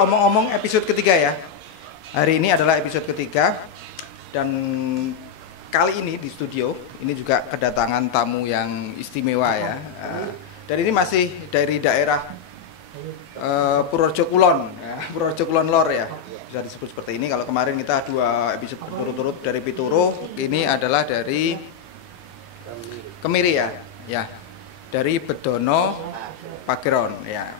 omong-omong episode ketiga ya. Hari ini adalah episode ketiga. Dan kali ini di studio ini juga kedatangan tamu yang istimewa ya. Dan ini masih dari daerah Purworejo Kulon ya, Purworejo Kulon Lor ya. Bisa disebut seperti ini. Kalau kemarin kita 2 episode berturut-turut dari Pituro, ini adalah dari Kemiri ya. Ya. Dari Bedono Pageron ya.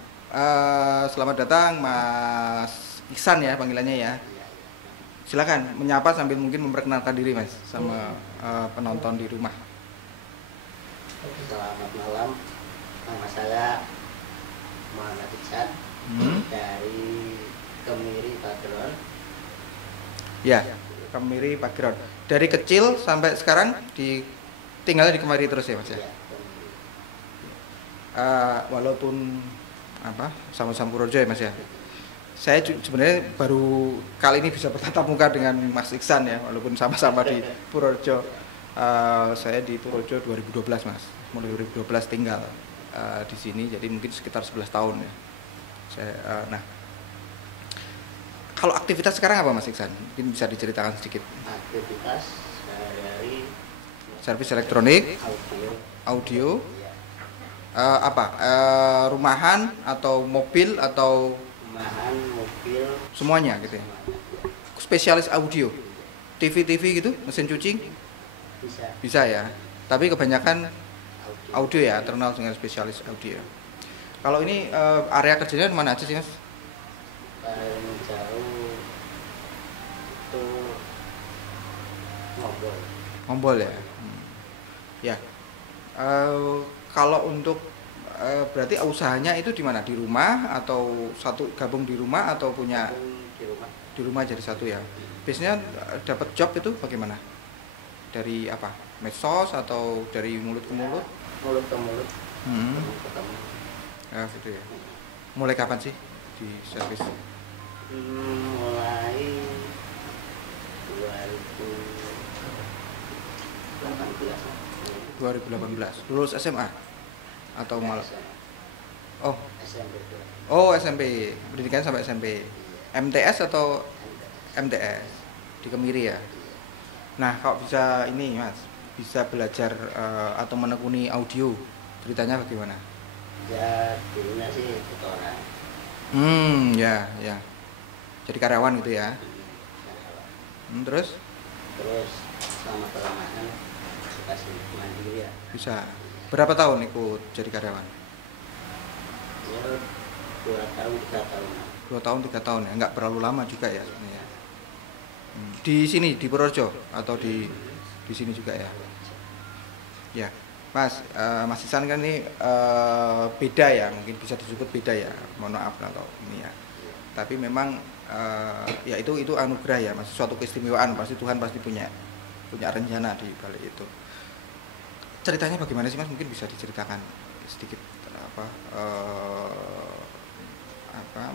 Selamat datang Mas Iksan ya panggilannya ya. Silakan menyapa sambil mungkin memperkenalkan diri Mas sama penonton di rumah. Selamat malam, nama saya Muhammad Iksan dari Kemiri Pageron. Ya, Kemiri Pageron. Dari kecil sampai sekarang tinggalnya di Kemiri terus ya Mas ya. Walaupun sama-sama Purworejo ya Mas ya. Saya sebenarnya baru kali ini bisa bertatap muka dengan Mas Iksan ya, walaupun sama-sama di Purworejo. Saya di Purworejo 2012 Mas, mulai 2012 tinggal di sini, jadi mungkin sekitar 11 tahun ya. Nah, kalau aktivitas sekarang apa Mas Iksan? Mungkin bisa diceritakan sedikit. Aktivitas sehari-hari Servis elektronik, audio. Rumahan atau mobil atau rumahan, mobil, semuanya gitu ya. Spesialis audio, TV gitu, mesin cuci bisa ya. Tapi kebanyakan audio ya, terkenal dengan spesialis audio. Kalau ini area kerjanya mana aja sih Mas? paling jauh itu Ngombol ya. Ya. Kalau untuk berarti usahanya itu di mana? Di rumah atau gabung di rumah atau punya di rumah jadi satu ya. Biasanya dapat job itu bagaimana? Dari apa? Medsos atau dari mulut ke mulut? Mulut ke mulut. Ketemu. Ya gitu ya. Mulai kapan sih di servis? Mulai 2018. 2018. Lulus SMA atau malah SMP. SMP. Pendidikan sampai SMP. MTS atau MTS di Kemiri ya. Nah, kalau bisa ini Mas, bisa belajar atau menekuni audio, ceritanya bagaimana? Ya, dulunya sih kotoran. Ya. Jadi karyawan gitu ya. Terus Sama kelamaan kasih mandiri ya. bisa. Berapa tahun ikut jadi karyawan? Ya 2 tahun 3 tahun. 2 tahun 3 tahun ya, nggak terlalu lama juga ya sebenarnya. Di sini di Purworejo atau di sini juga ya. Ya, Mas, Mas Iksan kan ini beda ya, mungkin bisa disebut beda ya. Mohon maaf kalau ini ya. Tapi memang ya itu anugerah ya, masih suatu keistimewaan, pasti Tuhan pasti punya rencana di balik itu. Ceritanya bagaimana sih Mas? Mungkin bisa diceritakan sedikit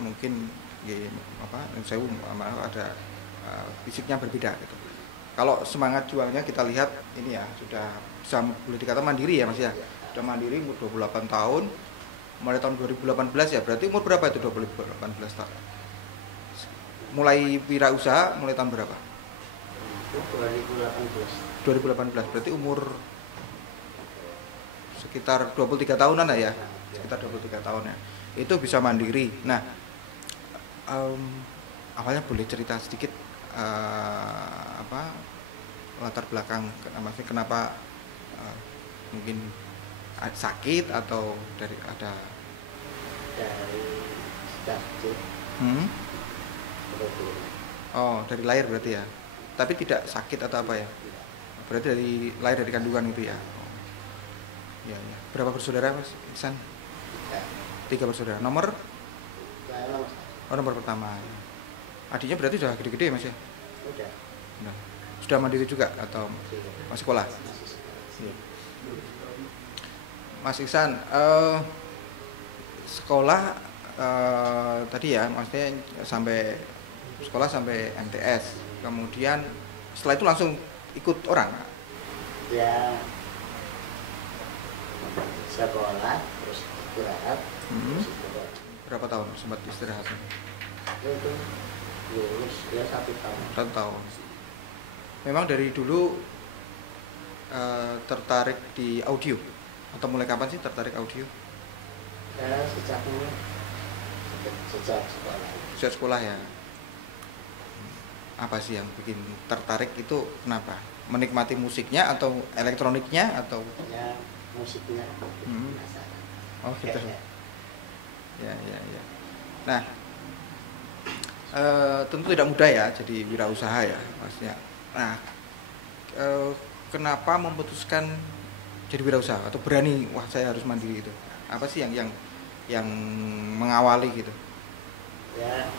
mungkin saya ada fisiknya berbeda gitu. Kalau semangat juangnya kita lihat ini ya sudah bisa boleh dikata mandiri ya Mas ya. Sudah mandiri umur 28 tahun. Mulai tahun 2018 ya. Berarti umur berapa itu 2018 tahun? Mulai wirausaha mulai tahun berapa? 2018. Berarti umur sekitar 23 tahunan lah ya. Sekitar 23 tahun ya. Itu bisa mandiri. Nah, awalnya boleh cerita sedikit latar belakang kenapa mungkin sakit atau dari sakit. Dari lahir berarti ya. Tapi tidak sakit atau apa ya? Berarti dari lahir dari kandungan itu ya. Ya. Berapa bersaudara Mas Iksan? 3 bersaudara. Nomor pertama. Adiknya berarti sudah gede-gede Mas ya? Udah. Nah, sudah mandiri juga atau masih sekolah? Mas Iksan, sekolah tadi ya, maksudnya sampai sekolah sampai MTS. Kemudian setelah itu langsung ikut orang? Ya, sekolah terus istirahat. Berapa tahun sempat istirahat? itu lulus dia 1 tahun. 1 tahun. Memang dari dulu tertarik di audio atau mulai kapan sih tertarik audio? Ya sejak sekolah. Sejak sekolah ya. Apa sih yang bikin tertarik itu kenapa? Menikmati musiknya atau elektroniknya atau? Ya musiknya. Penasaran. Oh gitu. Ya. Nah, tentu tidak mudah ya jadi wirausaha ya pastinya. Nah, kenapa memutuskan jadi wirausaha atau berani wah saya harus mandiri itu? Apa sih yang mengawali gitu? Ya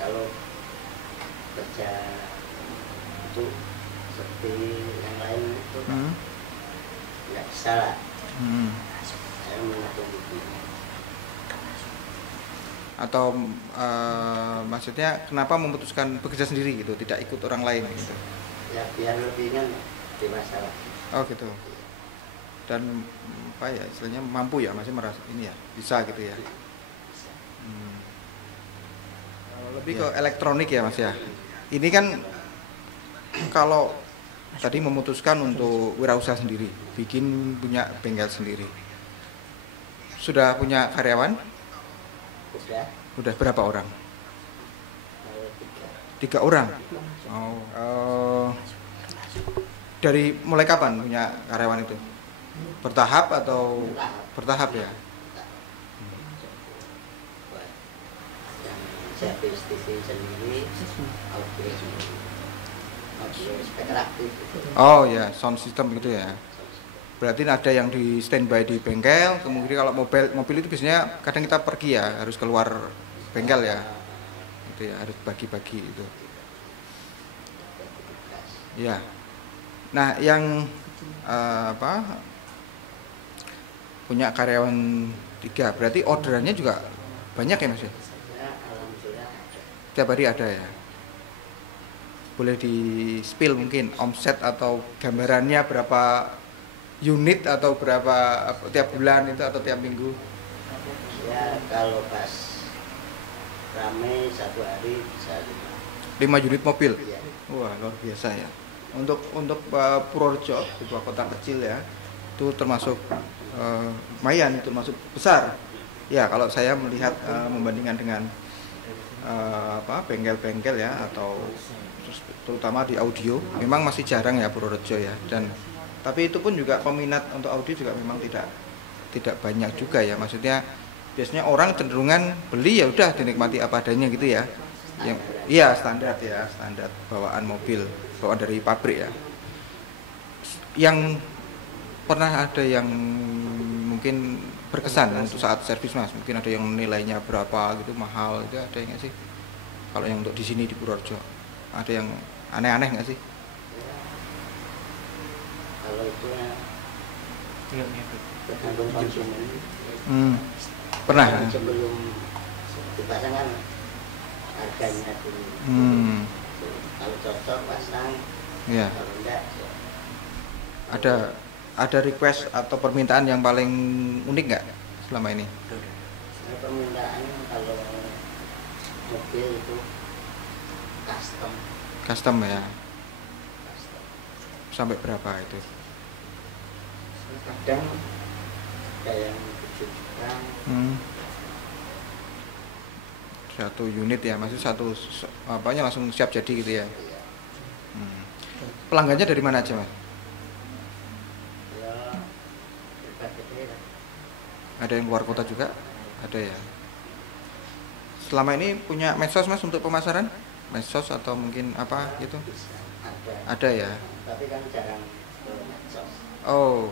kalau kerja itu seperti yang lain itu nggak bisa lah. Saya mengatur diri. Atau maksudnya kenapa memutuskan bekerja sendiri gitu, tidak ikut orang lain gitu? Ya biar lebih kan dewasa lah. Oh gitu. Dan apa ya istilahnya mampu ya masih merasa ini ya bisa gitu ya. Lebih ke elektronik ya mas ya. Ini kan kalau tadi memutuskan untuk wirausaha sendiri, bikin punya bengkel sendiri. Sudah punya karyawan? Udah berapa orang? 3 orang. Oh. Dari mulai kapan punya karyawan itu? Bertahap atau bertahap ya? Yang TV sendiri, audio speaker aktif. Oh ya, sound system gitu ya. Berarti ada yang di standby di bengkel, kemudian kalau mobil itu biasanya kadang kita pergi ya, harus keluar bengkel ya. Gitu ya, harus bagi-bagi itu. Ya. Nah, yang punya karyawan 3, berarti orderannya juga banyak ya Mas ya? Alhamdulillah ada. Tiap hari ada ya. Boleh di spill mungkin omset atau gambarannya berapa unit atau berapa tiap bulan itu atau tiap minggu? Ya kalau pas rame 1 hari bisa 5 unit mobil. ya. Wah, luar biasa ya. Untuk Purworejo, sebuah kota kecil ya, itu termasuk lumayan, termasuk besar. Ya, kalau saya melihat membandingkan dengan bengkel-bengkel ya atau terutama di audio, memang masih jarang ya Purworejo ya. Dan tapi itu pun juga peminat untuk audio juga memang tidak banyak juga ya. Maksudnya biasanya orang cenderungan beli ya udah dinikmati apa adanya gitu ya. Yang iya standar bawaan mobil, bawaan dari pabrik ya. Yang pernah ada yang mungkin berkesan untuk saat servis Mas, mungkin ada yang nilainya berapa gitu mahal itu ada nggak sih? Kalau yang untuk di sini di Purworejo ada yang aneh-aneh nggak sih? Kalau itu ya tergantung konsumen. Pernah? Sebelum dipasang kan harganya dulu. Kalau cocok pasang. Ya. Kalau enggak. Ada request atau permintaan yang paling unik nggak selama ini? Nah, permintaan kalau mobil itu custom. Custom ya. Custom. Sampai berapa itu? Kadang ada yang 7 juta. 1 unit ya, maksud apanya langsung siap jadi gitu ya. Iya. Pelanggannya dari mana aja Mas? Ya, berbagai daerah. Ada yang luar kota juga? Ada ya. Selama ini punya medsos Mas untuk pemasaran? Medsos atau mungkin apa gitu? Ada ya. Tapi kan jarang ke medsos. Oh,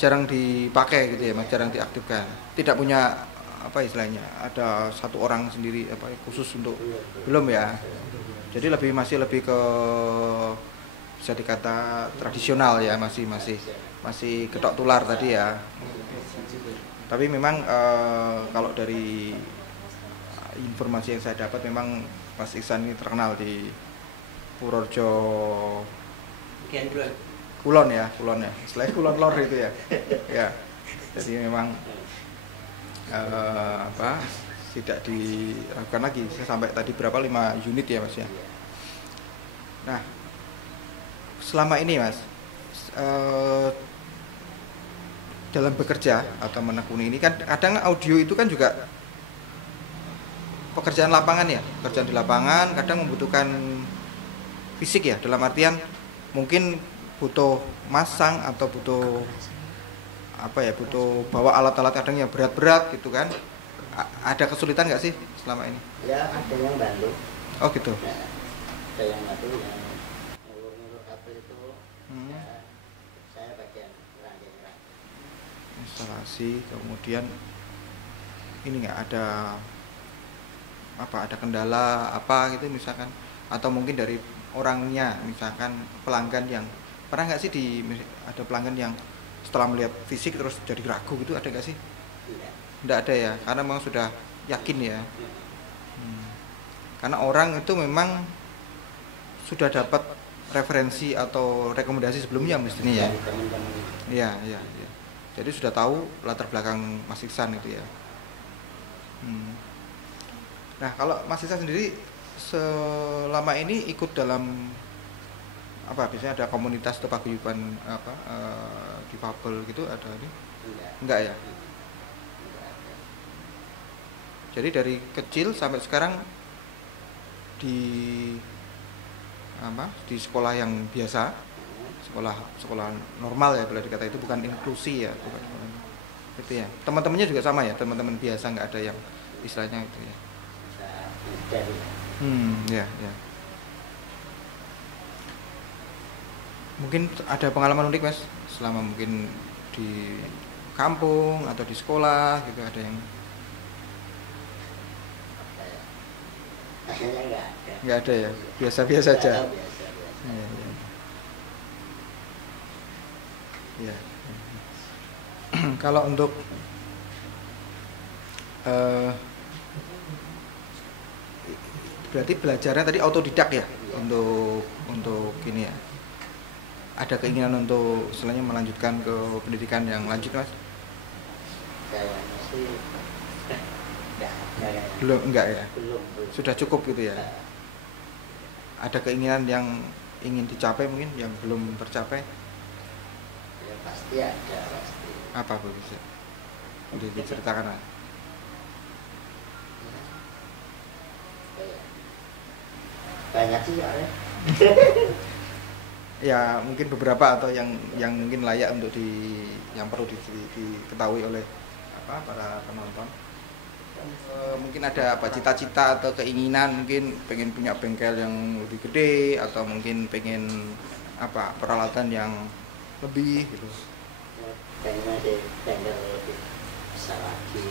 jarang dipakai gitu ya Mas, jarang diaktifkan. Tidak punya apa istilahnya? Ada 1 orang sendiri apa khusus untuk belum ya. Jadi masih lebih ke bisa dikata tradisional ya, masih ketok tular tadi ya. Tapi memang kalau dari informasi yang saya dapat memang Mas Ihsan ini terkenal di Purworejo Kulon ya. Selain Kulon Lor itu ya. Ya. Jadi memang tidak diragukan lagi. Saya sampai tadi berapa 5 unit ya Mas ya. Iya. Nah, selama ini Mas dalam bekerja atau menekuni ini kan kadang audio itu kan juga pekerjaan lapangan ya, pekerjaan di lapangan kadang membutuhkan fisik ya, dalam artian mungkin butuh masang atau butuh apa ya, butuh bawa alat-alat kadang yang berat-berat gitu kan. Ada kesulitan nggak sih selama ini? Ya ada yang bantu. Oh gitu. Nah, ada yang bantu yang ngulur-ngulur kabel itu. Ya, saya bagian rangkai-rangkai. Instalasi, kemudian ini nggak ada apa, ada kendala apa gitu misalkan, atau mungkin dari orangnya, misalkan pelanggan yang pernah nggak sih ada pelanggan yang setelah melihat fisik terus jadi ragu gitu, ada nggak sih? Iya. Nggak ada ya, karena memang sudah yakin ya. Karena orang itu memang sudah dapat referensi atau rekomendasi sebelumnya mestinya ya. Dari teman-teman. Iya, iya, iya. Jadi sudah tahu latar belakang Mas Iksan itu ya. Nah, kalau Mas Iksan sendiri selama ini ikut dalam apa, biasanya ada komunitas atau paguyuban apa difabel gitu, ada ini? Enggak ya? Jadi dari kecil sampai sekarang di apa, di sekolah yang biasa, sekolah normal ya boleh dikata, itu bukan inklusi ya, bukan itu ya. Teman-temannya juga sama ya, teman-teman biasa, nggak ada yang istilahnya itu ya. Ya, ya. Mungkin ada pengalaman unik Mas selama mungkin di kampung atau di sekolah gitu, ada yang nggak ada ya, biasa-biasa aja. Ya, ya. Ya. Kalau untuk berarti belajarnya tadi autodidak ya, untuk ini ya. Ada keinginan untuk selanjutnya melanjutkan ke pendidikan yang lanjut Mas? Kayaknya sih Belum, enggak ya? belum. Sudah cukup gitu ya? Ada keinginan yang ingin dicapai mungkin yang belum tercapai? Ya pasti ada, pasti. Apa Bu bisa diceritakan Mas? Banyak sih ya. Ya mungkin beberapa, atau yang mungkin layak untuk yang perlu diketahui oleh apa, para penonton. Mungkin ada apa, cita-cita atau keinginan, mungkin pengen punya bengkel yang lebih gede, atau mungkin pengen apa, peralatan yang lebih gitu. Pengen ada bengkel lebih besar lagi,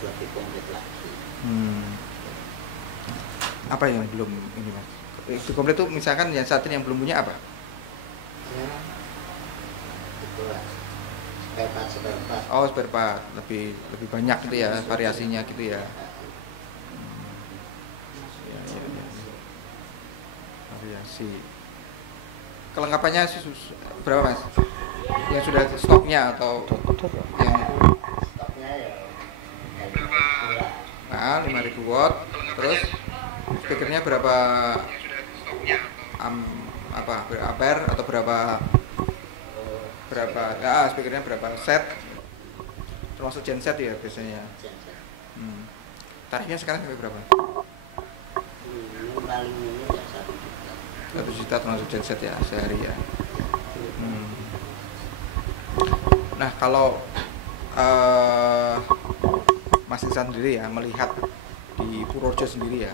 lebih komplit lagi. Apa yang belum ini Mas? Itu komplit tuh misalkan yang saat ini yang belum punya apa? Ya, itulah. Spare part. Oh, spare part lebih banyak gitu ya, variasinya gitu ya. Ya. Variasi. Kelengkapannya berapa Mas? Yang sudah stoknya atau yang Stoknya ya 5.000 watt, terus speakernya berapa ampere atau berapa speakernya berapa set, termasuk genset ya biasanya. Tarifnya sekarang sampai berapa? paling ini ya 1 juta. 1 juta termasuk genset ya sehari ya. Nah kalau Mas Iksan sendiri ya melihat di Purworejo sendiri ya,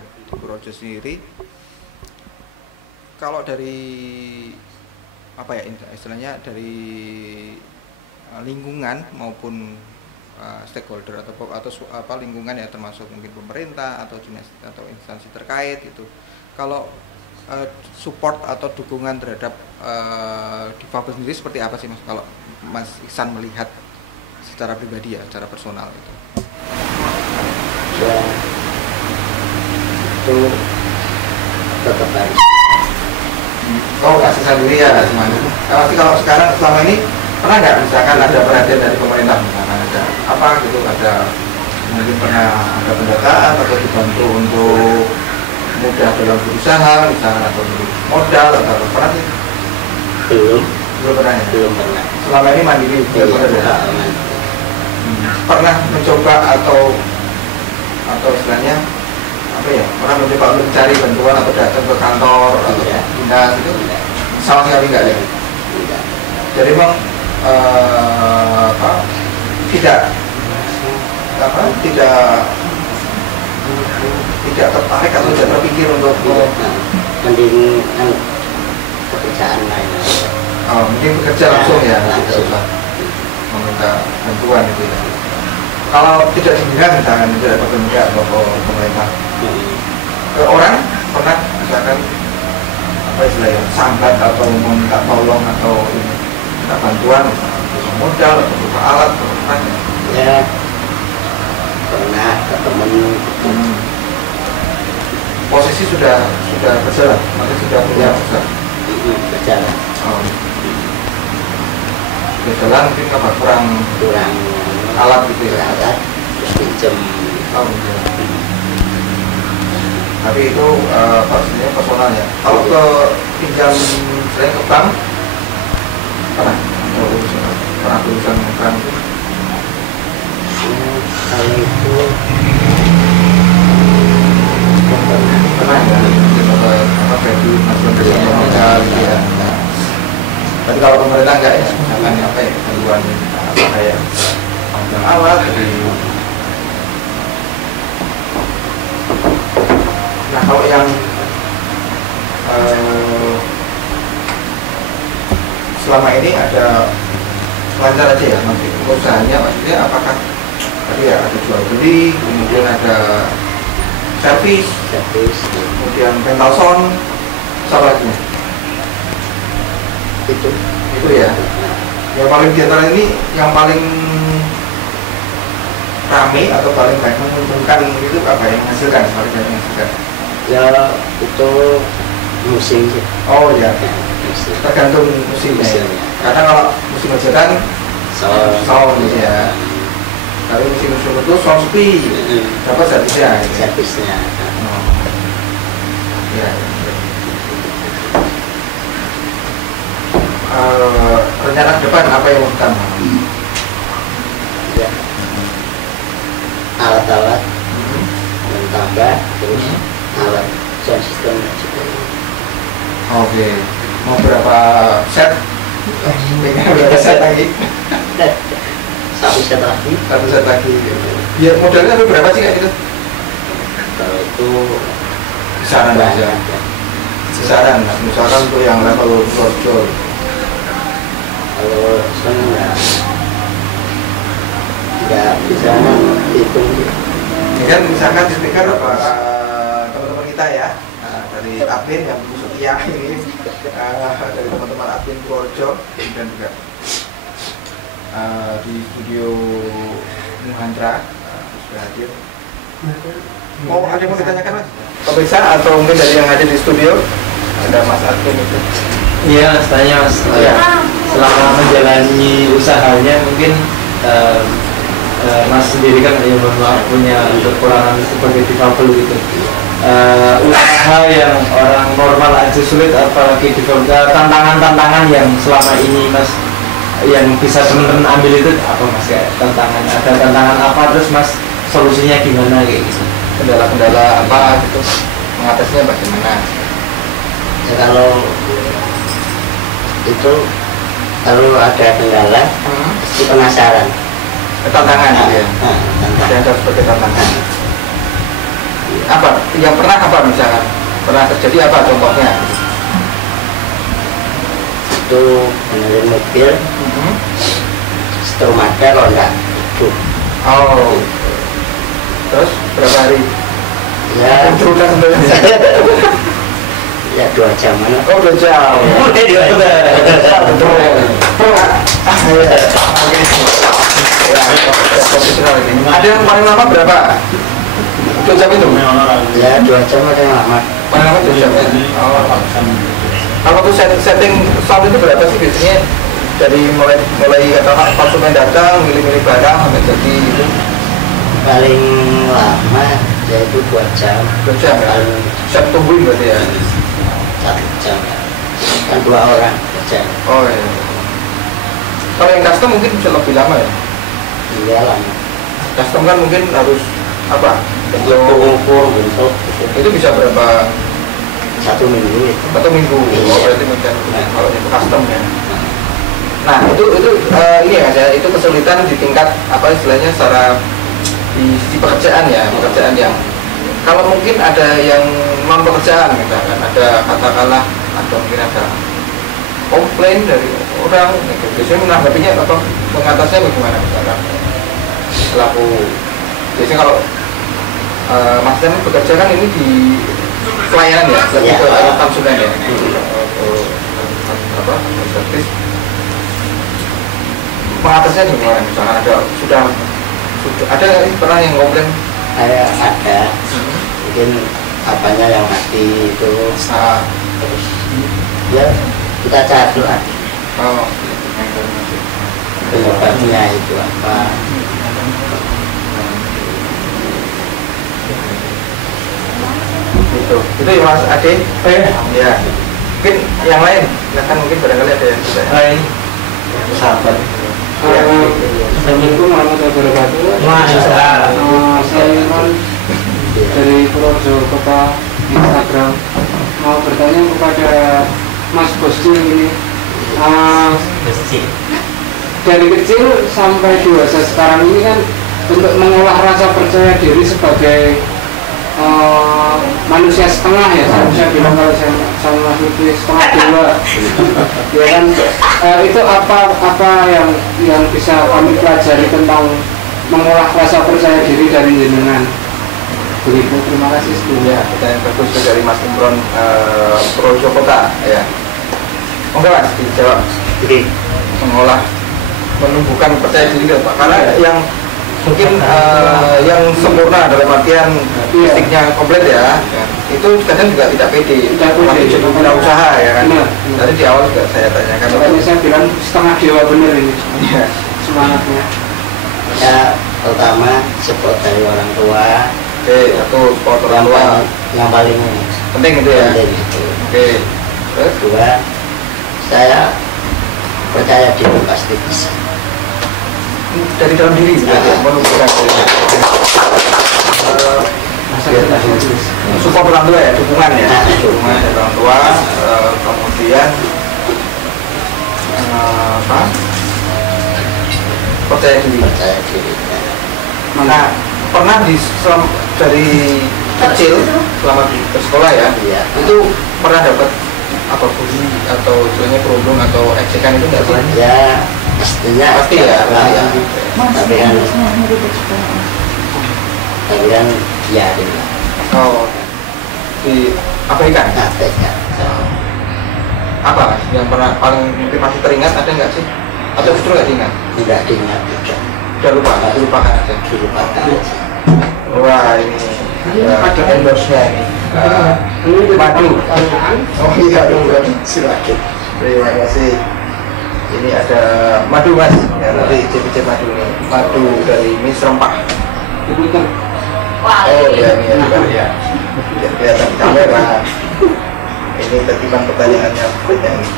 kalau dari apa ya istilahnya, dari lingkungan maupun stakeholder atau lingkungan ya, termasuk mungkin pemerintah atau instansi terkait itu, kalau support atau dukungan terhadap difabel sendiri seperti apa sih Mas, kalau Mas Iksan melihat secara pribadi ya, secara personal itu? Ya itu tetap harus. Oh, kasih sendiri ya semuanya. Tapi kalau sekarang selama ini pernah nggak misalkan ada perhatian dari pemerintah, misalkan ada apa gitu, ada mungkin pernah ada pendataan atau dibantu untuk mudah dalam berusaha misalnya atau modal atau pernah sih? Belum Pernah ya? belum pernah. Selama ini mandiri pernah mencoba atau istilahnya apa ya, pernah mencoba mencari bantuan atau datang ke kantor atau dinas itu sama sekali enggak ya? Jadi memang tidak tertarik atau tidak terpikir untuk mending pekerjaan lain. Mungkin bekerja langsung ya, tidak usah meminta bantuan itu ya. Kalau tidak diberikan misalkan tidak dapat bantuan atau pemerintah ke orang pernah misalkan apa istilahnya sambat atau meminta tolong atau minta bantuan misalnya modal atau berupa alat atau apa ya pernah ke temen. Posisi sudah berjalan, masih sudah punya usaha berjalan. Berjalan mungkin apa kurang alat gitu ya, alat terus pinjem. Tapi itu pastinya personal ya. Kalau ke pinjam selain ke bank pernah berusaha bank itu? Kalau itu pernah ya, apa kredit nasional modal gitu ya. Tapi kalau pemerintah enggak ya, misalkan apa ya, bantuan apa kayak panjang alat dari. Nah kalau yang selama ini ada lancar aja ya, nanti usahanya maksudnya apakah tadi ya ada jual beli, kemudian ada servis, kemudian rental sound, apa lagi? Itu ya. Yang paling di antara ini yang paling rame atau paling banyak menguntungkan itu apa yang menghasilkan, paling banyak menghasilkan? Ya itu musim sih. Oh ya, tergantung musimnya. Karena kalau musim hujan kan sound ya. Tapi musim itu sound sepi, dapat servisnya. Ya. Rencana ke depan apa yang utama? Ya. Alat-alat menambah terus alat sound system juga. Oke. Mau berapa set? Berapa set lagi? Satu set lagi. Biar modalnya sampai berapa sih kayak gitu? Kalau itu kisaran aja. Kisaran, misalkan untuk yang level brojol. Kalau sound nggak bisa hitung. Ini kan misalkan speaker apa teman-teman kita ya, dari admin yang setia ini, dari teman-teman admin Purworejo dan juga di studio Muhandra sudah hadir. Mau ada yang mau ditanyakan Mas? Pemirsa atau mungkin dari yang hadir di studio ada Mas admin itu? Iya, tanya Mas. Iya. Selama menjalani usahanya mungkin Mas sendiri kan ya mohon maaf punya kekurangan sebagai difabel gitu. Usaha yang orang normal aja sulit, apalagi difabel. Tantangan-tantangan yang selama ini Mas yang bisa teman-teman ambil itu apa Mas, kayak tantangan, ada tantangan apa, terus Mas solusinya gimana kayak gitu? Kendala-kendala apa gitu, mengatasinya bagaimana? Ya, kalau itu kalau ada kendala pasti penasaran. Tantangan gitu ya. Dan harus sebagai tantangan. Apa yang pernah apa misalkan pernah terjadi apa contohnya? Itu benerin mobil, strum ada kalau enggak hidup. Oh, terus berapa hari? Ya Sudah sebenarnya. ya 2 jam mana? Oh 2 jam. Oke 2 jam. Betul. Oke. Ada yang paling lama berapa? 2 jam itu? Ya 2 jam ada yang lama. Paling lama 2 jam ya? Oh. Kalau tuh setting sound itu berapa sih biasanya? Dari mulai kata konsumen datang, milih-milih barang sampai jadi gitu? paling lama yaitu 2 jam. 2 jam ya? Paling Siap tungguin berarti ya? 1 jam. Kan 2 orang kerja. Oh iya. Kalau yang custom mungkin bisa lebih lama ya? Iya lama. Custom kan mungkin harus apa? Ukur bentuk Itu bisa berapa? 1 minggu itu. 1 minggu. Iya. Oh berarti mungkin kalau itu custom ya. Nah itu ini ya, itu kesulitan di tingkat apa istilahnya secara di pekerjaan ya, pekerjaan yang kalau mungkin ada yang non pekerjaan misalkan ada katakanlah atau mungkin ada komplain dari orang, biasanya menanggapinya atau mengatasinya bagaimana misalkan selaku biasanya kalau Mas Jan bekerja kan ini di pelayanan ya, lebih ke konsumen ya, apa servis mengatasinya gimana misalkan ada sudah ada pernah yang komplain Ada mungkin apanya yang mati itu terus ya kita cari lagi penyebabnya itu apa. Itu ya Mas Ade. Ya mungkin yang lain kan mungkin barangkali ada yang sudah lain Sahabat. Assalamualaikum warahmatullahi wabarakatuh. Waalaikumsalam. Saya Imran dari Purworejo Kota Instagram. Mau bertanya kepada Mas Bosci ini. Dari kecil sampai dewasa sekarang ini kan untuk mengolah rasa percaya diri sebagai manusia setengah ya, saya bilang kalau saya masuk di setengah dewa ya kan, itu apa yang bisa kami pelajari tentang mengolah rasa percaya diri dari jenengan begitu. Terima kasih sebelumnya. Pertanyaan bagus dari Mas Imron Purworejo Kota ya. Oke Mas, dijawab. Jadi mengolah menumbuhkan percaya diri Pak, karena yang mungkin yang sempurna dalam artian fisiknya komplit ya, itu kadang juga tidak pede, masih jadi punya usaha ya kan. Tadi di awal juga saya tanyakan. Makanya saya bilang setengah dewa bener ini semangatnya. Ya pertama support dari orang tua. Oke, satu support orang tua yang paling penting itu ya. penting itu. Oke, terus Kedua, saya percaya diri pasti bisa. dari dalam diri berarti menumbuhkan support orang tua ya, dukungan ya, dukungan dari orang tua, kemudian apa? Percaya diri. Percaya diri. Nah, pernah dari kecil selama di sekolah ya, Iya. itu pernah dapat apa bully atau istilahnya perundung atau ejekan itu nggak sih? Ya pastinya Pasti ya, pasti ya. Tapi kan ya dengan Oh, diabaikan. APK. Apa yang pernah paling mungkin masih teringat, ada nggak sih? Atau justru nggak diingat? Tidak diingat juga. Udah lupa, dilupakan aja. Dilupakan aja. Wah ini ada endorse-nya ini. Madu. Oh iya, silakan. Terima kasih. Ini ada madu Mas, ya nanti icip-icip madu nih. Madu dari Miss Rempah. Oh iya ini ya, ya. Biar kelihatan kamera. Ini tertiban pertanyaannya banyak nih.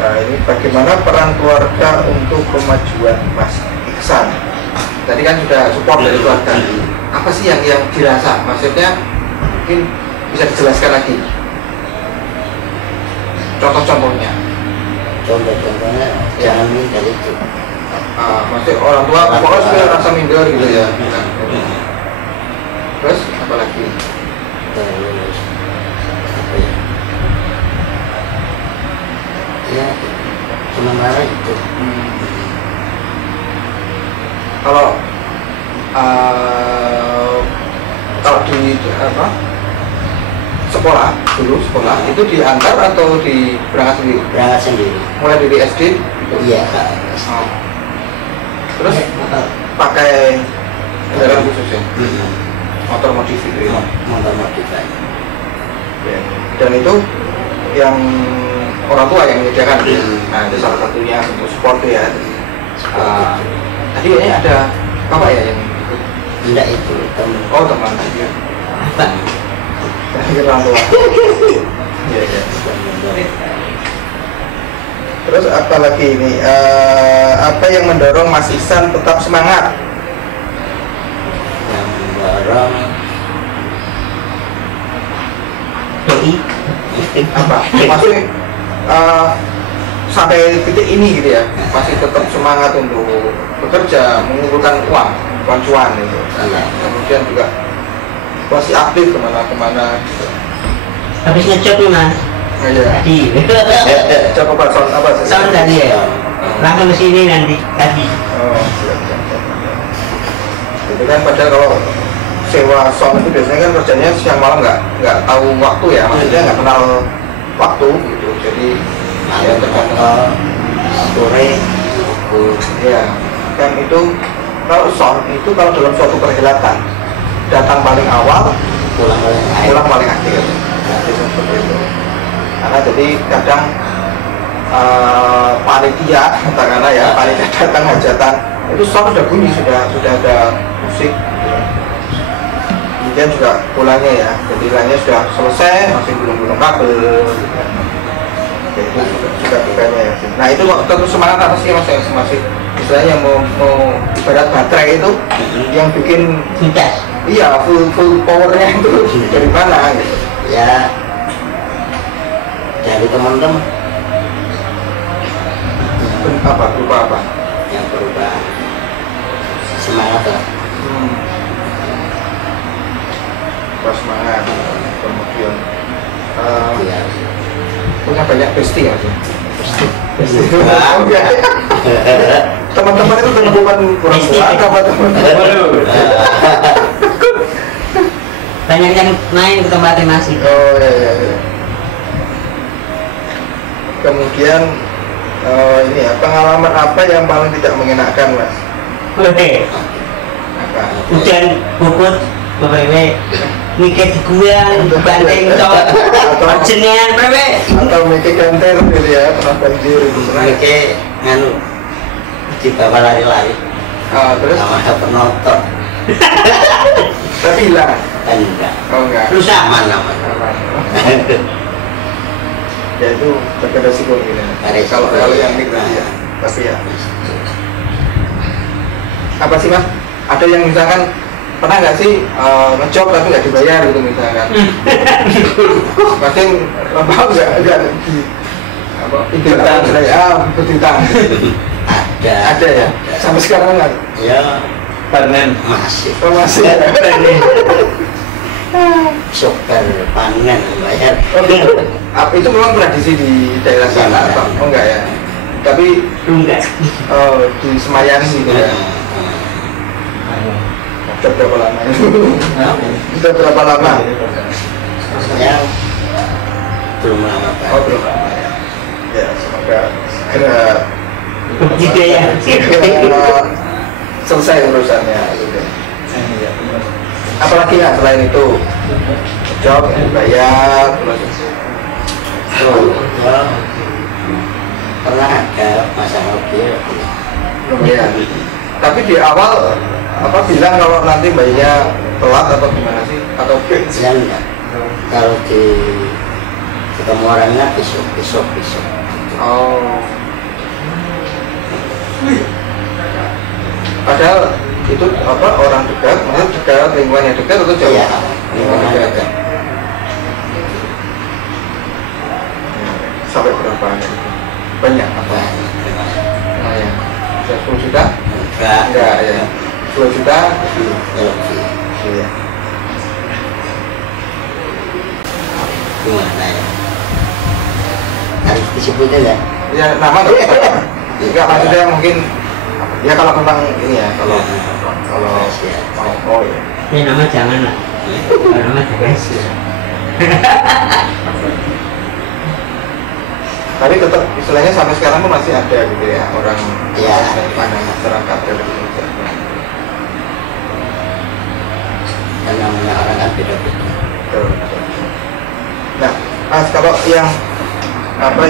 Nah ini bagaimana peran keluarga untuk kemajuan Mas Iksan? Tadi kan sudah support dari keluarga. Apa sih yang dirasa? Maksudnya mungkin bisa dijelaskan lagi. Contoh-contohnya. Contoh-contohnya jangan minder itu. Maksudnya orang tua pokoknya sudah rasa minder gitu ya. Terus apa lagi? Terus apa ya? Ya sementara itu. Kalau di apa sekolah itu diantar atau berangkat sendiri? Berangkat sendiri. Mulai dari SD? Iya. Oh. Terus pakai kendaraan khusus ya? Motor modif itu ya? Motor modif aja. Ya. Dan itu yang orang tua yang menyediakan. Nah itu salah satunya untuk support ya. Tadi kayaknya ada bapak ya yang ikut? Enggak, itu teman. Oh teman. Pak. Terakhir orang tua. Iya iya. Terus apa lagi ini? Apa yang mendorong Mas Ihsan tetap semangat? Yang mendorong doi. Apa? Maksudnya sampai titik ini gitu ya, masih tetap semangat untuk bekerja, mengumpulkan uang, cuan itu. Kemudian juga masih aktif kemana-kemana. Gitu. Habis ngejob nih Mas. Iya. Tadi. Coba Pak, sound apa? Sound tadi ya. Langsung ke sini nanti tadi. Oh, siap, siap, siap. Itu kan padahal kalau sewa sound itu biasanya kan kerjanya siang malam nggak tahu waktu ya, maksudnya nggak kenal waktu gitu. Jadi ya tergantung sore. ya kan itu kalau sound itu kalau dalam suatu perhelatan datang paling awal, pulang paling akhir. Jadi seperti itu. Karena jadi kadang panitia katakanlah ya, panitia datang hajatan itu sound sudah bunyi, sudah ada musik. Kemudian juga pulangnya ya, jadi lainnya sudah selesai masih belum kabel. Itu juga dukanya ya. Nah itu tetap semangat apa sih Mas, masih istilahnya mau ibarat baterai itu yang bikin iya full powernya itu dari mana gitu ya, dari teman-teman. apa berupa apa Yang berubah semangat lah. pas semangat kemudian Iya. punya banyak bestie ya sih Wah. teman-teman itu teman-teman kurang kuat apa teman-teman Banyak yang main ke tempatnya masih. oh ya. Kemudian ini ya, pengalaman apa yang paling tidak mengenakan Mas? Apa? Hujan bubut beberapa mikir di gua banding cowok perjenian berapa Atau mikir ganter gitu ya, pernah banjir itu pernah. mikir nganu di bawah lari-lari Terus sama ada penonton tapi hilang. kan enggak Oh enggak. terus aman aman. Ya itu berresiko gitu. Beresiko, Kalau iya. yang mik tadi ya, pasti ya. Apa sih Mas? Ada yang misalkan pernah nggak sih ngejob tapi nggak dibayar gitu misalkan? Pasti apa nggak di apa? Ikutang ya, ikutang. Ada ya. Sampai sekarang nggak? Ya Panen. masih Oh, masih. Ya? sopir pangan bayar. Oh, gitu. Itu memang tradisi di daerah sana atau oh enggak ya? Tapi enggak di Semayang gitu ya. Sudah berapa lama itu? Sudah berapa lama? saya belum lama Pak. Oh belum lama ya. Ya semoga segera budidaya selesai urusannya gitu. Ya. Apalagi ya selain itu job bayar terus ya, pernah ada masa mobil lumayan. Tapi di awal apa bilang kalau nanti bayinya telat atau gimana sih atau saya enggak kalau ketemu orangnya besok oh padahal itu apa orang dekat maksudnya dekat lingkungannya dekat atau jauh ya lingkungan dekat sampai berapa banyak apa lumayan 10 juta enggak ya 2 juta iya gimana ya harus disebutnya ya ya nama nggak usah enggak maksudnya mungkin ya kalau memang ini ya kalau oh ya ini nama jangan lah nama jangan tapi tetap istilahnya sampai sekarang tuh masih ada gitu ya orang ya pandang masyarakat dari Indonesia. kan namanya orang kan beda-beda. Nah, Mas kalau yang apa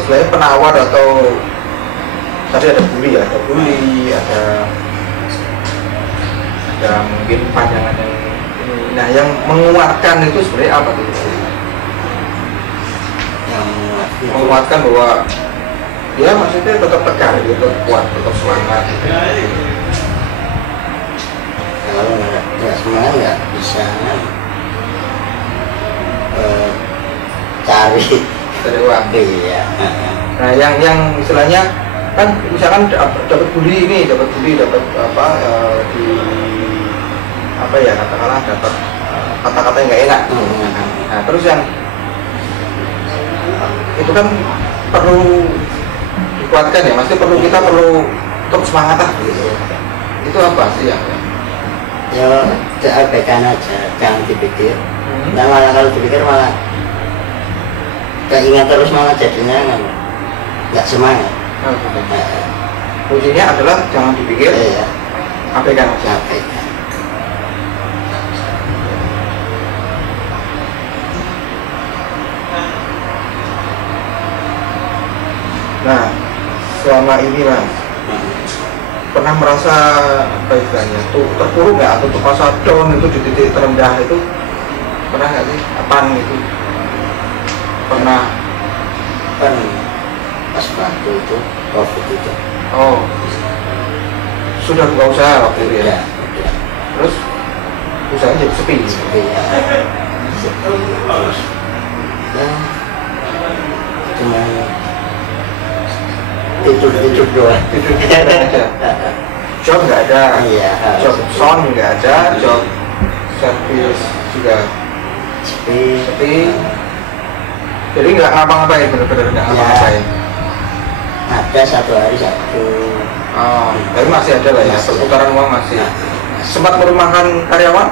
istilahnya penawar atau tadi ada bully ya, ada mungkin panjangan yang ini. Nah, yang menguatkan itu sebenarnya apa tuh? Yang Menguatkan bahwa ya maksudnya tetap tegar, gitu, tetap kuat, tetap semangat. kalau nggak semangat nggak bisa cari uang. iya. Nah, yang istilahnya kan misalkan dapat bully, dapat apa di apa ya, katakanlah dapat kata-kata yang nggak enak. Nah, terus yang itu kan perlu dikuatkan ya, maksudnya kita perlu tetap semangat lah gitu. Itu apa sih yang Ya abaikan aja, jangan dipikir. Nah, malah kalau dipikir malah keingat terus, malah jadinya nggak semangat. kuncinya adalah jangan dipikir, Iya. abaikan aja. Abaikan. Nah, selama ini Mas pernah merasa apa istilahnya tuh terpuruk nggak, atau tuh merasa down itu di titik terendah itu pernah nggak sih? Apaan itu? Pernah. Kan pas waktu itu COVID itu. Oh, sudah buka usaha waktu itu ya? Udah. Terus usahanya jadi sepi. Iya. Terus ya cuma tidur doang. Tidur aja. Job nggak ada. Iya. Job sound nggak ada. Job service juga sepi. Jadi nggak ngapa-ngapain, bener-bener nggak ngapa-ngapain. Ada satu hari satu. Oh, tapi masih ada lah ya, perputaran uang masih. Sempat merumahkan karyawan?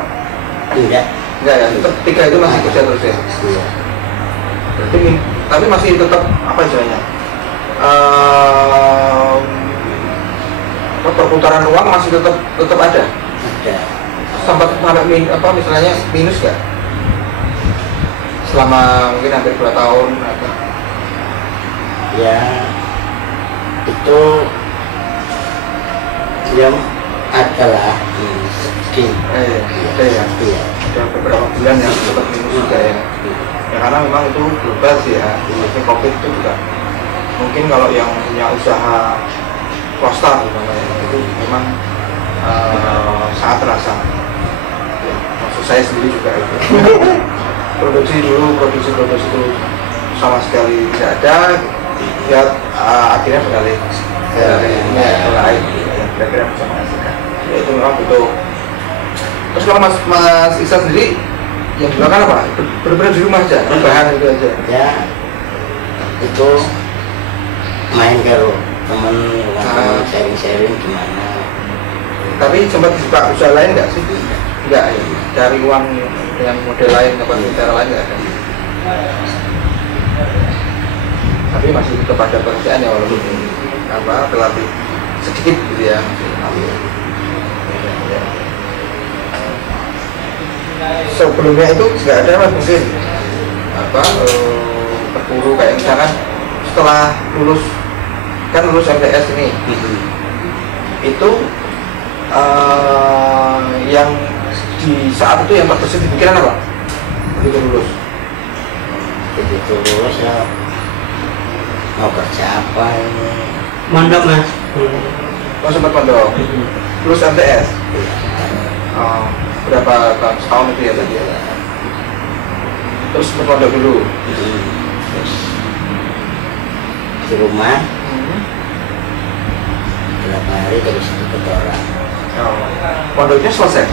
Enggak. Enggak ya, tetap tiga itu masih kerja terus ya. Iya. Berarti, tapi masih tetap apa istilahnya? Perputaran uang masih tetap ada. Ada. Sampai apa misalnya minus nggak? Selama mungkin hampir 2 tahun atau? Ya itu ya adalah sedikit. Ada ya. Iya. Ada beberapa bulan yang sempat minus juga ya. Ya karena memang itu global sih ya. Ini COVID itu juga mungkin kalau yang punya usaha swasta itu memang sangat terasa. Ya, maksud saya sendiri juga itu. produksi itu sama sekali tidak ada, ya akhirnya beralih ini ke lain yang kira-kira bisa menghasilkan. Ya itu memang butuh. Terus kalau Mas Isa sendiri yang dilakukan apa? Benar-benar di rumah aja, rebahan itu aja. Ya itu main ke temen sharing-sharing gimana. Tapi sempat buka usaha lain nggak sih? Enggak ya, cari uang dengan model lain atau cara lain nggak ada. Tapi masih tetap ada pekerjaan ya, walaupun apa relatif sedikit gitu ya. Sebelumnya itu nggak ada Mas, mungkin apa terpuruk kayak misalkan setelah lulus MTS ini itu yang di saat itu yang terbesit di pikiran apa? Begitu lulus ya mau kerja apa ini? Mondok Mas. Oh, sempat mondok. Lulus MTS. Berapa tahun? Setahun itu ya tadi ya. Terus sempat mondok dulu. Terus di rumah berapa hari terus ikut orang. Mondoknya selesai?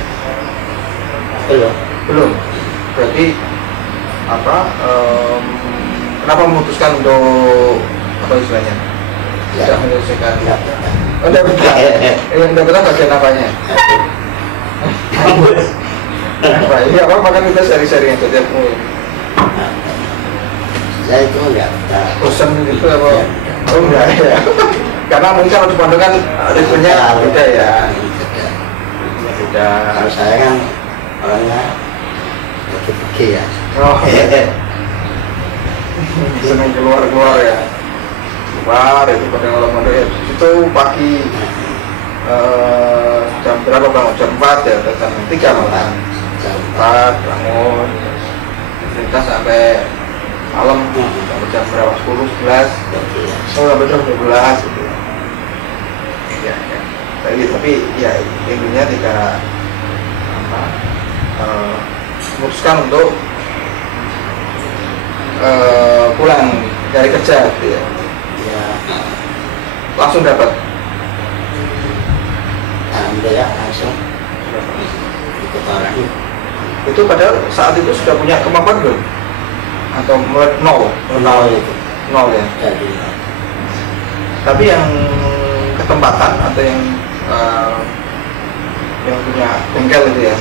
Belum. Berarti apa? Kenapa memutuskan untuk apa istilahnya? Tidak menyelesaikan. Tidak betah. Tidak betah bagian apanya? Apa? Iya apa? Makan kita seri-seri aja tiap minggu. Saya itu enggak betah. Bosan gitu apa? Oh enggak ya. Karena mungkin kalau di pondok kan ritmenya beda ya. Beda. Kalau saya kan orangnya pergi ya. Oh, senang keluar ya. keluar itu pada malam ya itu pagi jam berapa bangun? Jam 4 ya, jam 3 malam. Jam 4 bangun cerita sampai malam sampai jam berapa? 10, 11 sampai jam 12 gitu ya. Tapi ya intinya tidak memutuskan untuk pulang dari kerja gitu ya. Langsung dapat alhamdulillah langsung ikut orang itu. Padahal saat itu sudah punya kemampuan belum? Atau mulai nol itu ya. jadi Tapi yang ketempatan atau yang punya bengkel itu ya,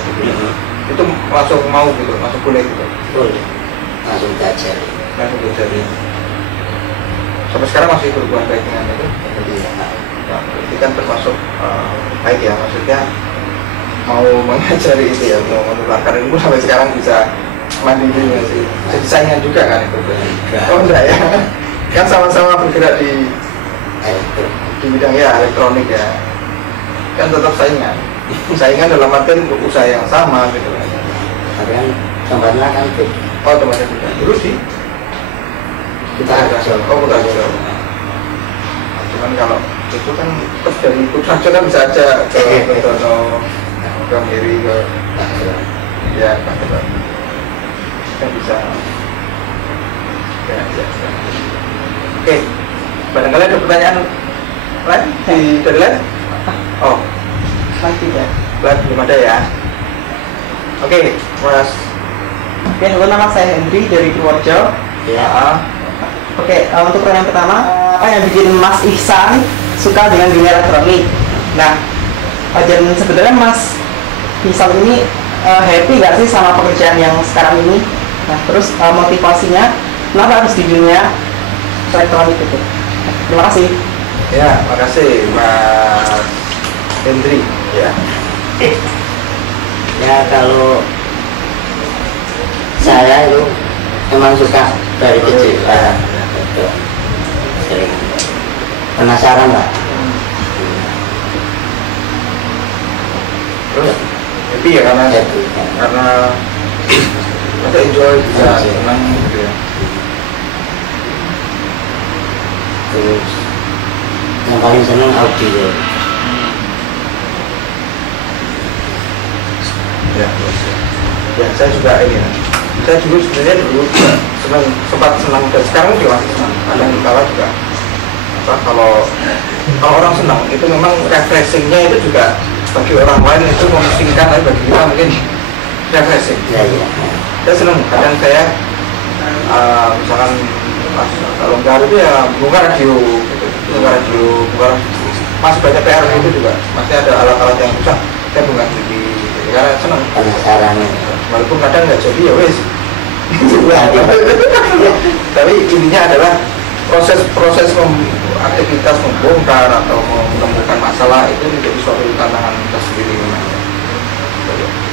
itu langsung mau gitu, langsung boleh gitu. boleh langsung belajar. Ya. Sampai sekarang masih berhubungan baik dengan itu. Jadi Itu kan termasuk baik ya, maksudnya mau mengajari itu ya, mau menularkan ilmu sampai sekarang bisa mandiri masih jadi saingan juga kan itu. Oh enggak ya, kan sama-sama bergerak di bidang ya elektronik ya, kan tetap saingan dalam artian untuk usaha yang sama gitu kan. tapi kan tempatnya kan Oh tempatnya juga dulu sih kita ada udah jauh. Cuman kalau itu kan terus dari Putrajo kan bisa aja ke Dono, ke Miri, ke ya kan bisa ya. Oke, barangkali ada pertanyaan lain dari lain? Oh Lagi ya. belum ada ya. Oke, Mas. Oke, halo, nama saya Hendri dari Purworejo. ya. Oke, untuk pertanyaan pertama, apa yang bikin Mas Ihsan suka dengan dunia elektronik? Nah, dan sebenarnya Mas Ihsan ini happy nggak sih sama pekerjaan yang sekarang ini? Nah, terus motivasinya kenapa harus di dunia elektronik itu? Terima kasih. Ya, makasih Mas Hendri ya. Ya kalau saya itu emang suka dari kecil lah, itu sering penasaran lah. Terus happy ya karena masa enjoy bisa senang gitu ya. Terus yang paling senang audio. Ya saya juga ini ya. Saya dulu sebenarnya juga sempat senang dan sekarang juga masih senang. Kadang kala juga kalau orang senang itu memang refreshingnya itu juga bagi orang lain itu memusingkan, tapi bagi kita mungkin refreshing. Ya. Saya senang. Kadang saya misalkan kalau nggak itu ya buka radio, masih banyak PR itu juga masih ada alat-alat yang susah. Saya buka TV. Ya senang Penasaran. walaupun kadang nggak jadi ya wes. Tapi intinya adalah proses aktivitas membongkar atau menemukan masalah itu menjadi suatu tantangan tersendiri memang.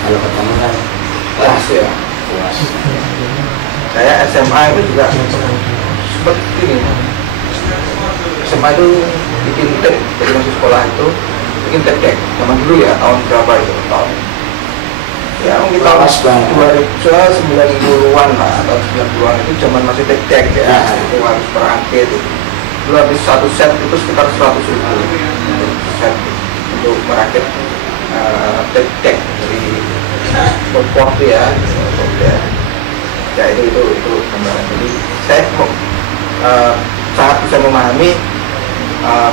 Kalau ketemu kan Puas ya. puas. Saya SMA itu juga seperti ini. SMA itu bikin tek, jadi masuk sekolah itu bikin tek zaman dulu ya, tahun berapa itu tahun ya mungkin tahun 2090-an lah atau 90-an itu zaman masih tek ya. Itu harus perangkit dulu habis satu set itu sekitar 100.000 set untuk merakit tek dari port ya. Ya itu gambaran. Jadi saya sangat bisa memahami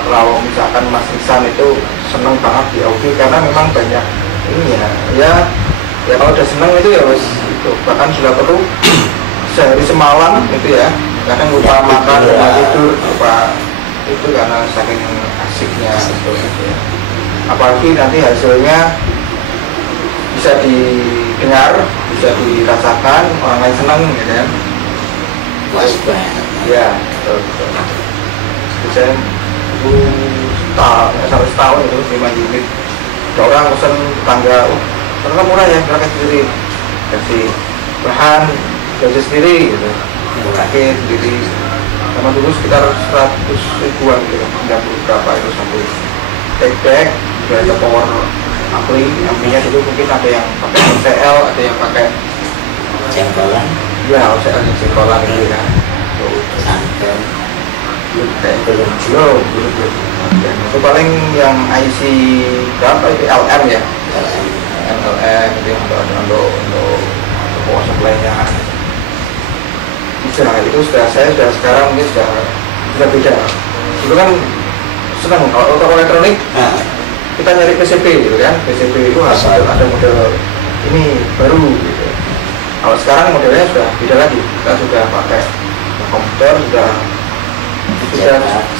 kalau misalkan Mas Ihsan itu senang banget di audio karena memang banyak ini ya kalau udah senang itu ya wes itu bahkan bila perlu sehari semalam itu ya kadang lupa makan, lupa tidur, lupa itu karena saking asiknya gitu ya. Apalagi nanti hasilnya bisa didengar, bisa dirasakan orang lain senang gitu kan. Puas banget. Ya, betul. Saya sampai setahun itu 5 unit. Ada orang pesan tangga, ternyata murah ya, rakit sendiri, kasih bahan, gaji sendiri, gitu, rakit sendiri. Sama dulu sekitar 100 ribuan gitu, 90 berapa itu sampai deck, juga ada power amplinya dulu mungkin ada yang pakai OCL, ada yang pakai Jengkolan, ya OCL yang jengkolan gitu kan. santan, Belum. Ya, itu paling yang IC berapa itu LM ya? LM itu yang untuk power supply-nya. Itu saya sudah sekarang mungkin sudah beda. Dulu kan senang kalau toko elektronik kita nyari PCB gitu kan. PCB itu ada model ini baru gitu. Kalau sekarang modelnya sudah beda lagi. Kita sudah pakai komputer, sudah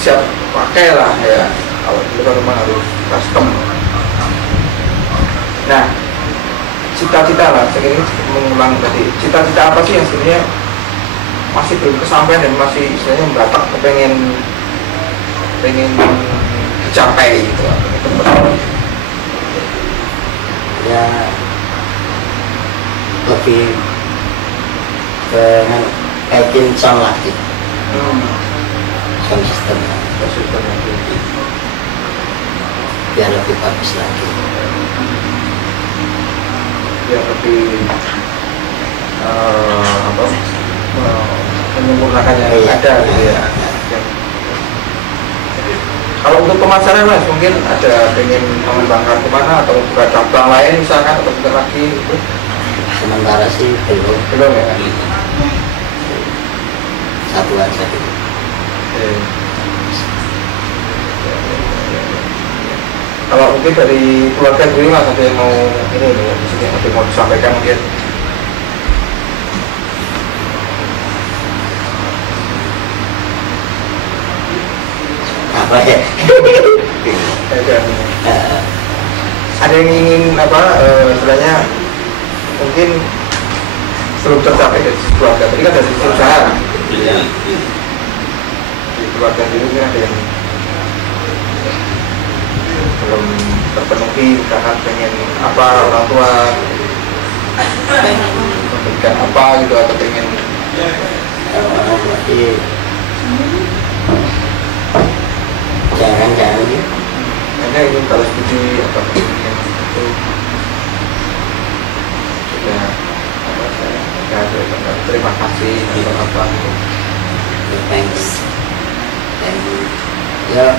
siap pakai lah ya. Kalau dulu kan memang harus custom. Nah, cita-cita lah, saya ini mengulang tadi. Cita-cita apa sih yang sebenarnya masih belum kesampaian dan masih istilahnya membatak pengen dicapai gitu, ya lebih ke bikin sound lagi, sound system lagi, biar lebih bagus lagi, biar lebih menyempurnakan yang ada gitu ya. Kalau untuk pemasaran Mas, mungkin ada pengen mengembangkan kemana atau buka cabang lain misalkan atau bentar lagi itu? sementara sih Belum ya? satu aja gitu. Kalau mungkin dari keluarga sendiri Mas ada yang mau ini di sini ada yang mau disampaikan mungkin? Apa ya? Ada yang ingin istilahnya mungkin belum tercapai dari sisi keluarga. Tadi kan dari sisi usaha. Di keluarga sendiri mungkin ada yang belum terpenuhi karena pengen apa orang tua memberikan apa gitu atau pengen berarti jangan ya. hanya ingin balas budi atau ingin itu sudah terima kasih atau apa gitu. Thanks. Dan ya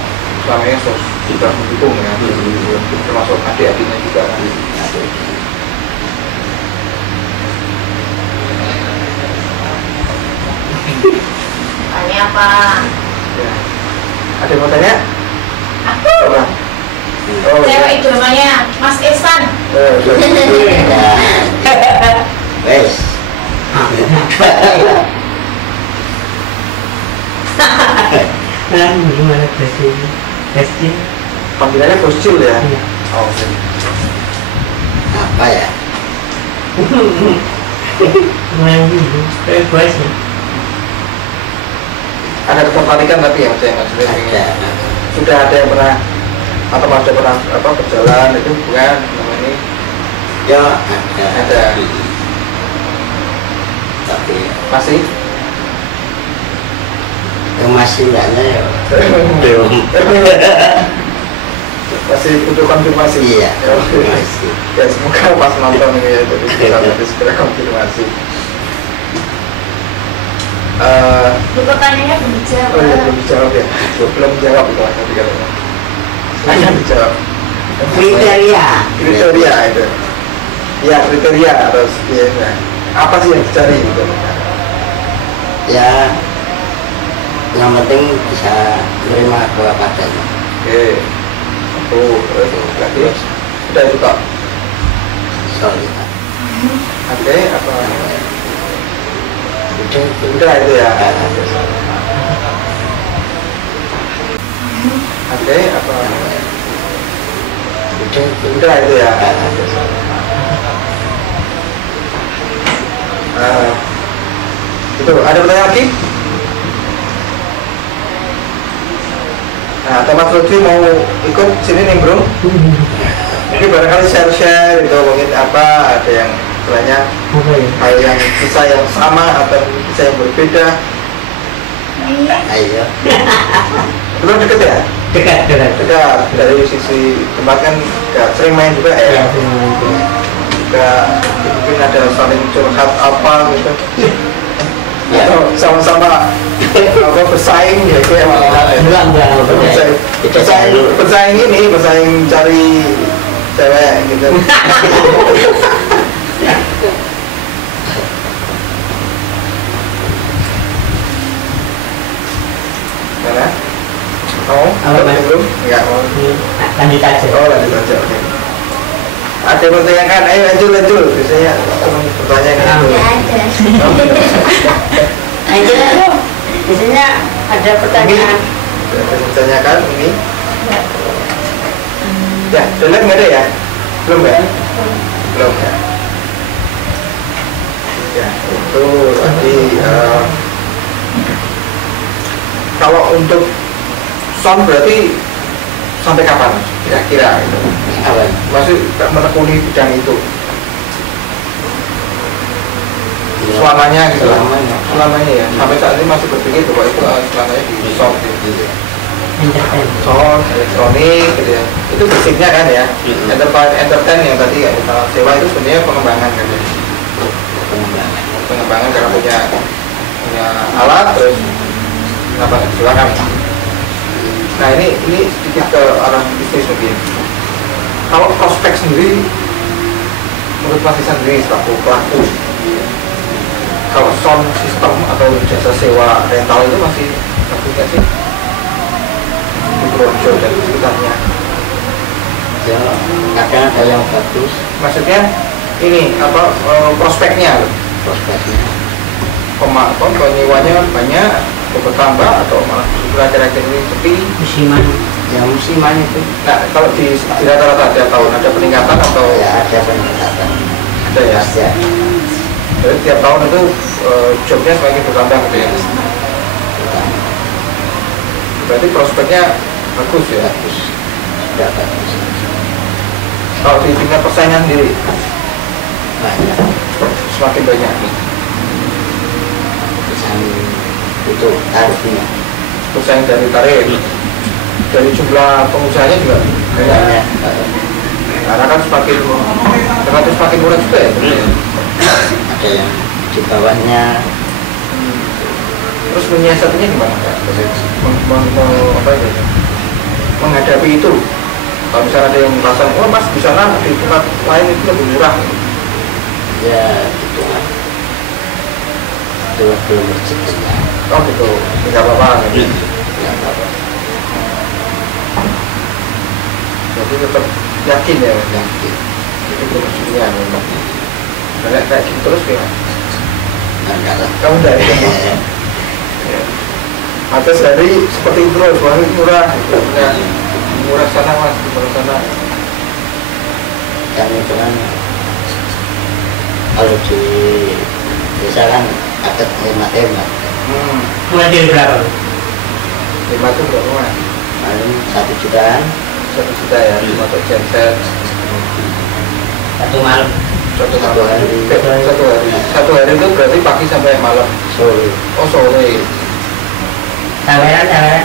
Selama ini sudah mendukung ya, termasuk adik-adiknya juga kan. Tanya apa? Ya. Ada yang mau tanya? Aku. Apa? Cewek idolanya Mas Ihsan. wes. Gimana Boscil? Boscil? Panggilannya Boscil ya? Iya. Oh, oke. Apa ya? Boscil. Ada ketertarikan tapi ya maksudnya Ada. sudah ada yang pernah atau masih pernah berjalan itu bukan nama ini Ya ada tapi masih yang masih enggaknya ya belum masih butuh konfirmasi. Iya, Ya, oke. konfirmasi. Ya semoga pas nonton ini ya jadi bisa nanti segera konfirmasi. Lu pertanyaannya belum dijawab. Oh iya belum dijawab ya, belum dijawab itu tadi katanya. Hanya dijawab. Kriteria itu. Ya kriteria harus ya. Apa sih yang dicari gitu? Ya yang penting bisa menerima apa padanya. Oke. Terus lagi udah itu kok. Sorry. Oke apa? Udah Udah itu ya. Oke apa? Udah itu ya. Itu ada pertanyaan lagi? Nah, Mas Lutfi mau ikut sini nih bro. Mungkin barangkali share gitu, mungkin apa ada yang istilahnya Apa ya? hal yang kisah yang sama atau kisah yang berbeda Ayo. Belum deket ya? Dekat. Dekat dari sisi tempat kan gak sering main juga Ya, ya. Juga mungkin ada saling curhat apa gitu. Ya. Atau sama-sama apa bersaing ya kayak bersaing ini bersaing cari cewek gitu. Mana? Oh, belum? Enggak mau. Lanjut aja. Oh, lanjut aja. Oke. Ada yang bertanyakan? Ayo lanjut. Biasanya pertanyaan itu. Lanjut. Biasanya ada pertanyaan. Ada yang bertanyakan ini? Ya, donat nggak ada ya? Belum ya? Belum ya? Ya, itu tadi kalau untuk sound berarti sampai kapan kira-kira gitu? Masih menekuni bidang itu selamanya gitu? Selamanya ya? Sampai saat ini masih berpikir bahwa itu selamanya di sound gitu? Sound, elektronik gitu ya. Itu basicnya kan ya. Entertain yang tadi ya, sewa itu sebenarnya pengembangan kan ya. Pengembangan karena punya alat terus kenapa nggak silakan. Nah ini sedikit ke arah bisnis mungkin. Kalau prospek sendiri menurut Mas Isan sendiri selaku pelaku, kalau sound system atau jasa sewa rental itu masih bagus nggak sih di Purworejo dan sekitarnya? Ya, kadang ada yang bagus. Maksudnya ini apa prospeknya penyewanya banyak bertambah atau malah akhir-akhir ini sepi? Musiman. Ya musiman itu. Nah kalau di rata-rata ada tahun ada peningkatan atau Ya ada peningkatan. ada ya? Pasti ada. Jadi tiap tahun itu jobnya semakin bertambah gitu ya? Berarti prospeknya bagus ya? Bagus. Tidak bagus. Kalau di tingkat persaingan sendiri Banyak. semakin banyak Misalnya itu tarifnya. persaing dari tarif, dari jumlah pengusahanya juga banyak. Banyak. Karena kan semakin relatif semakin murah juga ya. Ada yang di bawahnya. Terus menyiasatinya gimana Kak? Apa itu? Menghadapi itu. Kalau misalnya ada yang merasa, oh mas di sana di tempat lain itu lebih murah. Ya itu lah. Itu belum rezekinya. Oh gitu, nggak apa-apa. Gitu. Ya apa-apa. Jadi tetap yakin ya, Yakin. itu rezekinya memang. Kayak gitu terus ya. Enggak lah. Kamu dari ya. Atau dari seperti itu terus, wah ini murah, gitu. Ya, murah sana mas, murah sana. Dan itu kan kalau di desa kan ada hemat-hemat. Mulai dari berapa? 5 itu berapa mas? Paling 1 jutaan. 1 juta ya, untuk genset. Satu malam. Satu Satu hari. Satu hari itu berarti pagi sampai malam. Sore. Oh sore. Tawaran.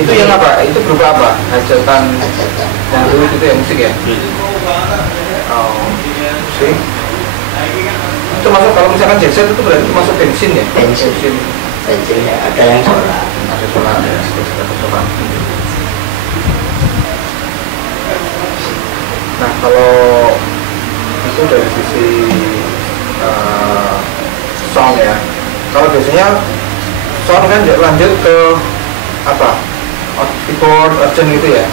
Itu yang apa? Itu berupa apa? Hajatan Hajatan. yang dulu itu ya musik ya? Oh, musik. Itu masuk kalau misalkan genset itu berarti masuk bensin ya? Bensin. Bensinnya ada yang solar. Ada solar ya, ada solar. Nah kalau itu dari sisi sound ya. Kalau biasanya sound kan lanjut ke apa? Keyboard, urgent gitu ya?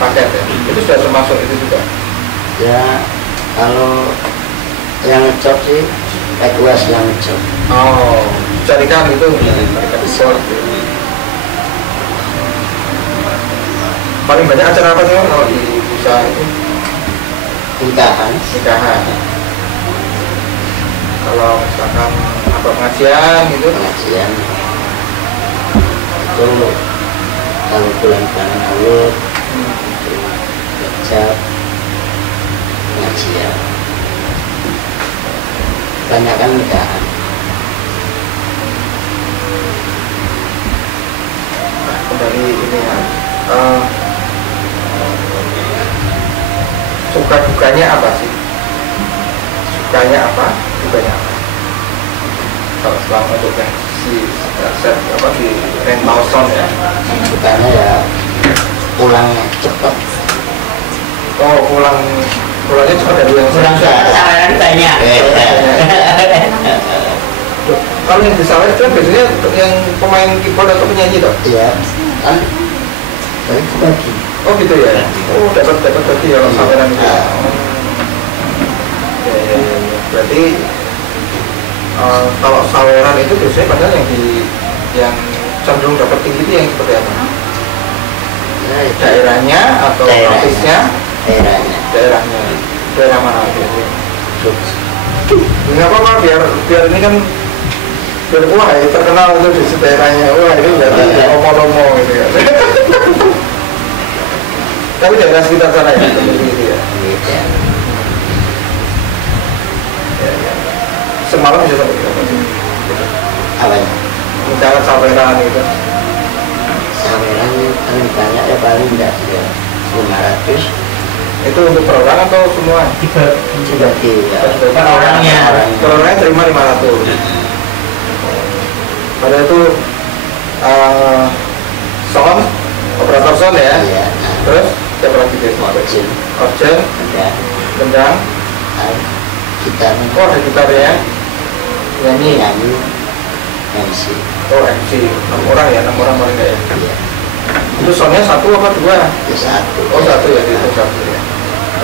Paket ya. Itu sudah termasuk itu juga. Ya kalau yang ngejob sih Equus yang ngejob. Oh, carikan itu, carikan keyboard. Paling banyak acara apa sih kalau di usaha itu? Nikahan. Kalau misalkan apa pengajian gitu? Pengajian itu kalau bulan-bulan Maulud itu ngejab pengajian. Banyak kan nikahan. suka dukanya apa sih? Sukanya apa? Dukanya apa? Kalau selama untuk yang si set apa di rental sound ya? Sukanya ya pulangnya cepet. Oh, pulangnya cepat dari yang Kurang saweran banyak. Kalau yang di Sawer itu biasanya yang pemain keyboard atau penyanyi toh? Iya, kan bagi. Oh gitu ya? Oh dapat bagi ya kalau Saweran itu. Ya. Berarti kalau Saweran itu biasanya padahal yang cenderung dapat tinggi itu yang seperti apa? Daerahnya atau artisnya? Daerahnya. Daerah mana biasanya? Nggak apa-apa biar ini kan biar wah ya, terkenal itu di daerahnya, wah ini berarti omo-omo gitu ya. Tapi daerah sekitar sana ya, seperti itu ya. Ya. Semalam bisa sampai berapa sih? Apa ya? Misalkan Saweran gitu. Saweran paling banyak ya paling enggak ya 500. Itu untuk per orang atau semua? Dibagi ya. Per orangnya. Per orangnya terima 500. Padahal itu sound, operator sound ya. Iya. Terus siapa lagi guys? Orjen, gendang, Gitar. oh ada gitar ya, nyanyi. MC. Oh MC, 6 orang ya, 6 orang paling nggak ya. Iya. Itu soundnya 1 apa 2? Itu 1. Oh 1 ya, itu 1 ya.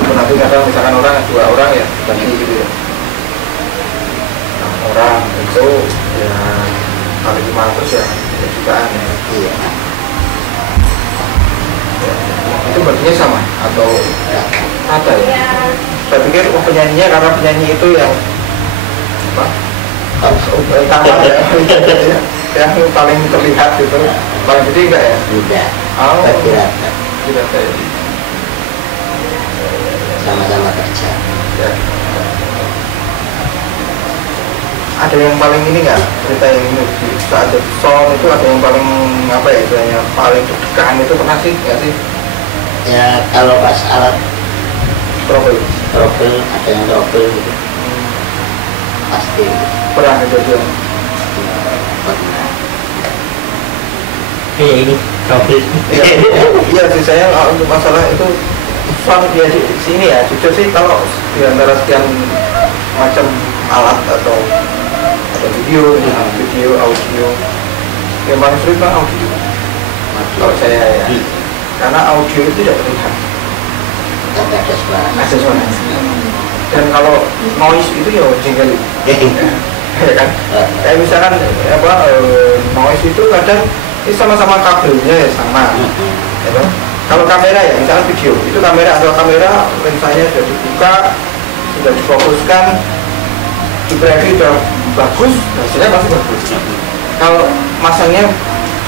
Tapi nanti kadang misalkan orang 2 orang ya, bagi gitu ya. 6 orang itu ya kali 500 ya, 3 jutaan ya. Iya. Ya. Itu baginya sama atau ada ya? Saya pikir penyanyinya karena penyanyi itu yang apa? Utama ya, yang paling terlihat gitu, paling gede enggak ya? Tidak. Oh, Bagi rata. tidak ya. Sama-sama kerja. Ya. Ada yang paling ini nggak cerita yang ini di saat sound itu ada yang paling apa ya istilahnya paling deg-degan itu pernah sih nggak sih? Ya kalau pas alat Trouble ada yang trouble gitu. Pasti pernah kejadian. pernah. Kayak ini trouble. Iya sih saya untuk masalah itu sound ya di sini ya jujur sih kalau di antara sekian macam alat atau ada video, audio yang paling sulit kan audio kalau saya ya karena audio itu tidak terlihat Tapi ada suara. ada suaranya dan kalau noise itu ya jengkel ya kan kayak misalkan apa noise itu kadang ini sama-sama kabelnya ya sama ya kan? Kalau kamera ya misalkan video itu kamera lensanya sudah dibuka sudah difokuskan di preview sudah bagus hasilnya pasti bagus. Kalau masangnya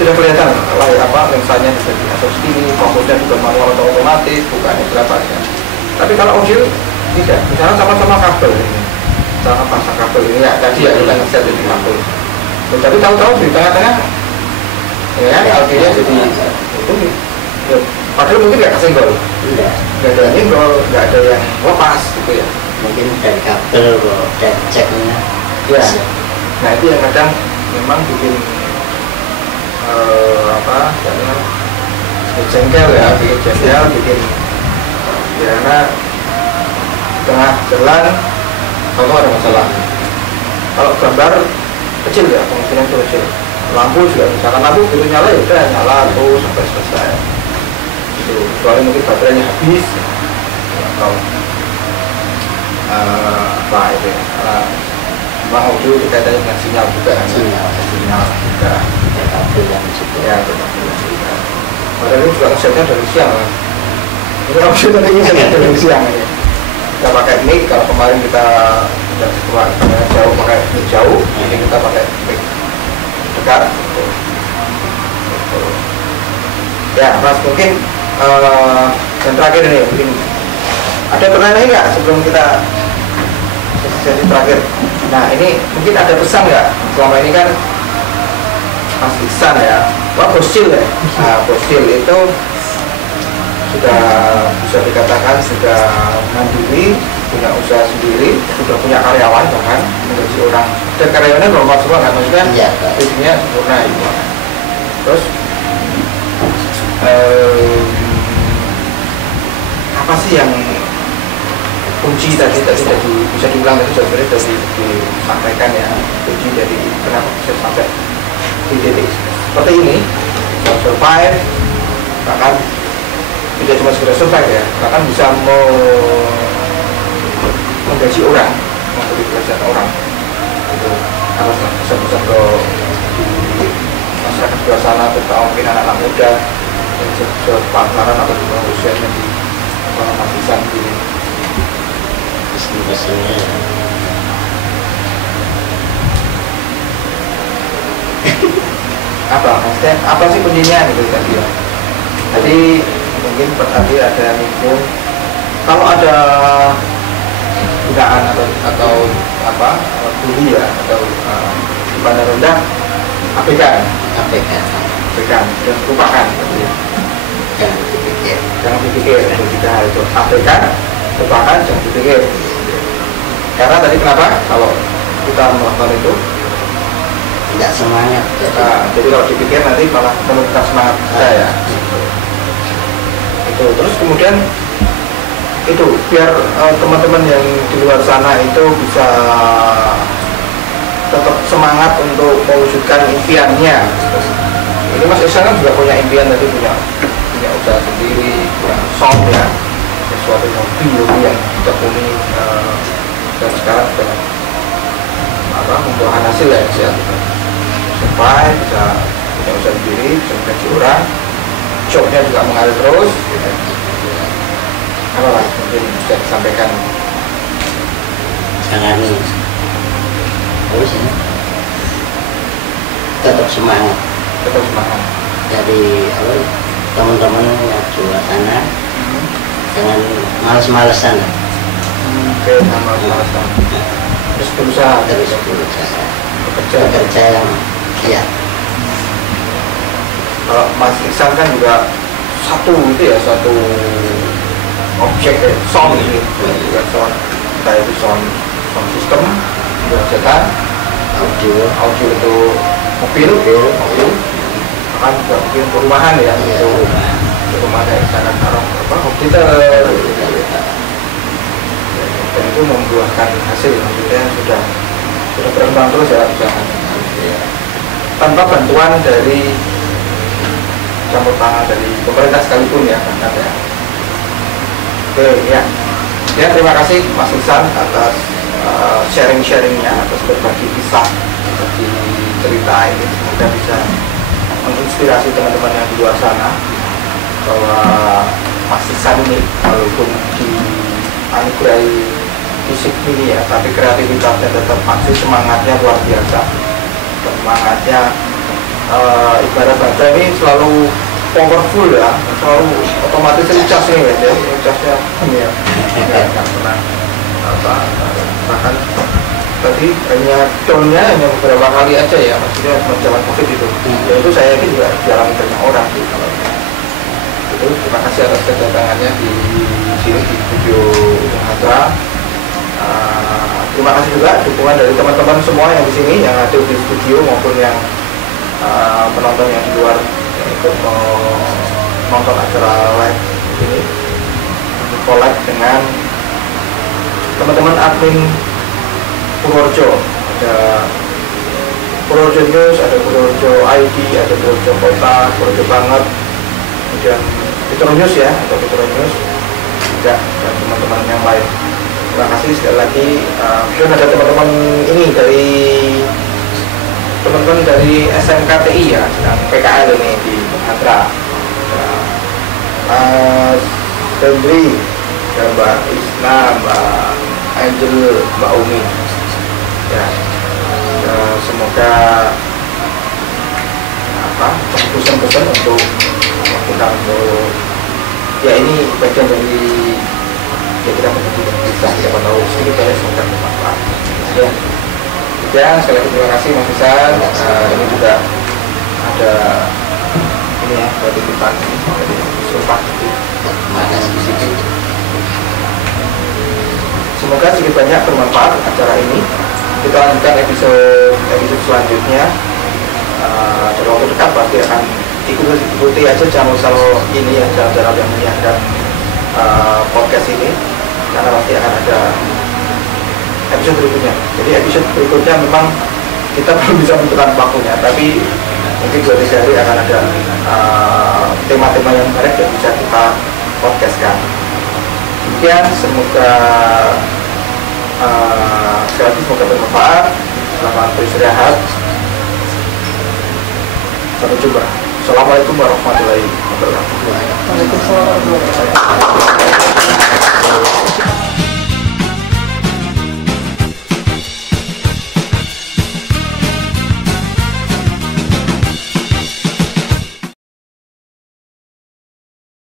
sudah kelihatan lensanya bisa di atas sini, fokusnya juga manual atau otomatis, bukannya berapa ya. Tapi kalau audio tidak, misalnya sama-sama kabel ini, sama pasang kabel ini ya tadi ya kita ngeset di kabel. Tapi tahu-tahu di tengah-tengah ya audionya jadi itu ya, padahal mungkin nggak kesenggol, nggak ada nyenggol, nggak ada yang lepas gitu ya. Mungkin dari kabel dan ceknya. Ya, nah itu yang kadang memang bikin jengkel ya, bikin ya karena tengah jalan kalau ada masalah. Kalau gambar kecil ya, kemungkinan itu kecil. Lampu juga, misalkan lampu itu nyala ya udah nyala terus sampai selesai. Itu kecuali mungkin baterainya habis atau apa itu ya. Audio itu kaitannya dengan sinyal juga kan? Sinyal juga Ya kabel yang juga. ya betul juga. Padahal ini juga ngesetnya dari siang kan? Itu audio tadi ngesetnya dari siang ini. Kita pakai mic, kalau kemarin kita tidak keluar kamera jauh pakai mic jauh, ini kita pakai mic dekat gitu. Ya Mas mungkin yang terakhir ini mungkin ada pertanyaan nggak sebelum kita sesi terakhir. Nah ini mungkin ada pesan nggak selama ini kan Mas Iksan ya, wah Bosil ya. Nah Bosil itu sudah bisa dikatakan sudah mandiri, punya usaha sendiri, sudah punya karyawan bahkan menggaji orang, dan karyawannya normal semua kan, maksudnya Iya. gajinya sempurna itu. Terus apa sih yang kunci tadi bisa diulang itu sebenarnya sudah disampaikan ya, kunci dari kenapa bisa sampai di titik seperti ini, bisa survive, bahkan tidak cuma sekedar survive ya, bahkan bisa menggaji orang, memberi pekerjaan orang. Itu harus bisa ke masyarakat luar sana, terutama mungkin anak-anak muda yang sepantaran atau di bawah usianya di mahasiswa ini. Mesinnya Apa maksudnya, apa sih kuncinya gitu tadi ya? Tadi mungkin tadi ada nyinggung kalau ada hinaan atau apa bully ya, atau di pandang rendah, abaikan APK dan lupakan gitu ya. Jangan dipikir itu tiga hal itu, abaikan, lupakan, jangan dipikir. Karena tadi kenapa kalau kita melakukan itu tidak semangat. jadi kalau dipikir nanti malah menurunkan semangat kita ya. Itu terus kemudian itu biar teman-teman yang di luar sana itu bisa tetap semangat untuk mewujudkan impiannya. Ini Mas Ihsan kan juga punya impian tadi, punya usaha sendiri, punya sound ya, sesuatu hobi yang ditekuni dan sekarang sudah membuahkan hasil ya, bisa survive, bisa punya usaha sendiri, bisa menggaji orang, jobnya juga mengalir terus gitu. Apa Mas mungkin bisa disampaikan? Jangan terus ya, tetap semangat. Tetap semangat. Dari teman-teman yang di luar sana, jangan males-malesan. Oke, sama terus berusaha Terus berusaha bekerja. yang giat. Kalau Mas Ihsan kan juga satu objek ya, sound ini juga sound, entah itu sound system, cetak, audio itu mobil, bahkan juga mungkin perumahan ya, itu rumah kayak misalkan komputer, dan itu membuahkan hasil, maksudnya sudah berkembang terus ya usahanya, tanpa bantuan dari campur tangan dari pemerintah sekalipun ya, kan ya. Oke ya, terima kasih Mas Ihsan atas sharing-sharingnya, atas berbagi kisah, berbagi cerita ini. Semoga bisa menginspirasi teman-teman yang di luar sana bahwa Mas Ihsan ini walaupun dianugerahi fisik ini ya, tapi kreativitasnya tetap masih, semangatnya luar biasa. Semangatnya ibarat baja ini selalu powerful ya, selalu otomatis recas nih ya, recasnya ya, nggak pernah bahkan tadi hanya downnya hanya beberapa kali aja ya, maksudnya zaman COVID itu, ya itu saya yakin juga dialami banyak orang sih kalau itu. Terima kasih atas kedatangannya di sini di studio Hatra. Terima kasih juga dukungan dari teman-teman semua yang di sini, yang ada di studio maupun yang penonton yang di luar yang ikut menonton acara live ini, collab dengan teman-teman admin Purworejo. Ada Purworejo News, ada Purworejo ID, ada Purworejo Kota, Purworejo Banget, kemudian Petro News ya, atau Petro News juga, dan teman-teman yang lain. Terima kasih sekali lagi. Kemudian ada teman-teman ini dari SMKTI ya, sedang PKL ini di Hatra, Mas Hendri, Mbak Isna, Mbak Angel, Mbak Umi ya, semoga pesan-pesan untuk kita untuk ya ini bagian dari ya kita bisa siapa tahu sedikit dari semoga bermanfaat ya. Sekali lagi terima kasih Mas Ihsan. Ini juga ada ini ya, titipan dari Sumpah di sini. Semoga sedikit banyak bermanfaat acara ini. Kita lanjutkan episode selanjutnya. Dalam waktu dekat pasti akan ikuti aja channel ini ya, channel yang menyiarkan podcast ini, karena pasti akan ada episode berikutnya. Jadi episode berikutnya memang kita belum bisa menentukan waktunya, tapi mungkin 2-3 hari akan ada tema-tema yang menarik yang bisa kita podcastkan. Demikian, semoga sekali lagi semoga bermanfaat. Selamat beristirahat. Sampai jumpa. Assalamualaikum warahmatullahi wabarakatuh. Waalaikumsalam warahmatullahi wabarakatuh.